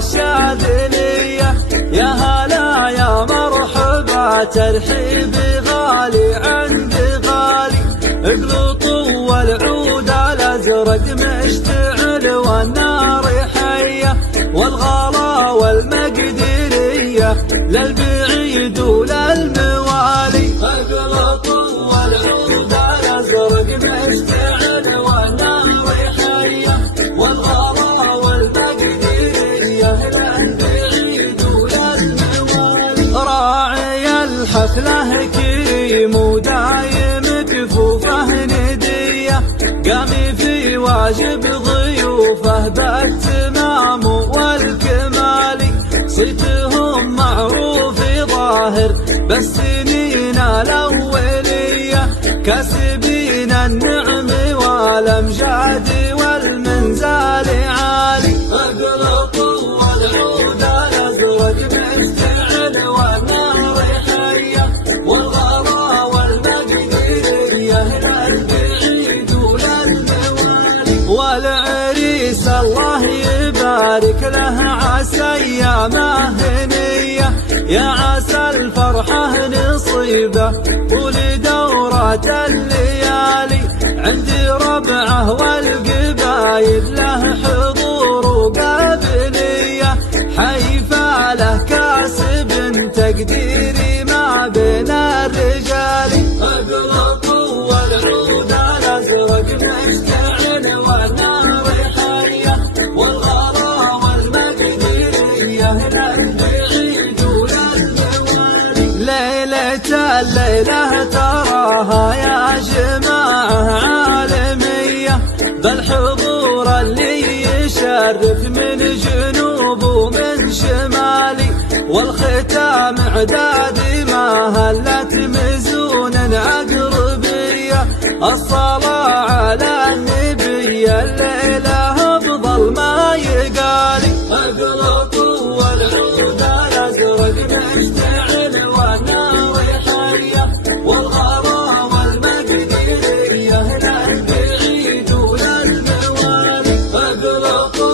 والشاذلية. يا هلا يا مرحبا ترحيب غالي عند غالي، اقلطوا والعود الازرق مشتعل والنار حية، والغلا والمقدرية للبعيد وللموالي. اقلطوا والعود الازرق مشتعل والنار حية، والغلا والمقدرية للبعيد وللموالي. راعي الحفلة كريم ودايم كفوفه ندية، قامي في واجب ضيوفه بالتمام والكمال، ستهم معروف ظاهر بالسنين الأولية، كاسبين النعم والأمجاد والمنزال عالي. اقلطوا والعود الأزرق مشتعل والنار حية، والغلا والمقدرية للبعيد وللموالي. والعريس الله يبارك له عسى أيامه هنية، يا عسى الفرحة نصيبه ولدورات الليالي، عند ربعه والقبايل له حضور وقابلية، حيفا له كاسب تقديري ما بين الرجال. اقلطوا والعود الازرق مشتعل والنار حية، والغلا والمقدرية للبعيد وللموالي. ليلة الليلة تراها يا جماعة عالمية، بالحضور اللي يشرف من جنوب ومن شمالي، والختام اعداد ما هلت مزون عقربية، الصلاة على النبي الليلة افضل ما يقالي. اقلطوا والعود الازرق مشتعل والنار حية، والغلا والمقدرية للبعيد وللموالي. اقلطوا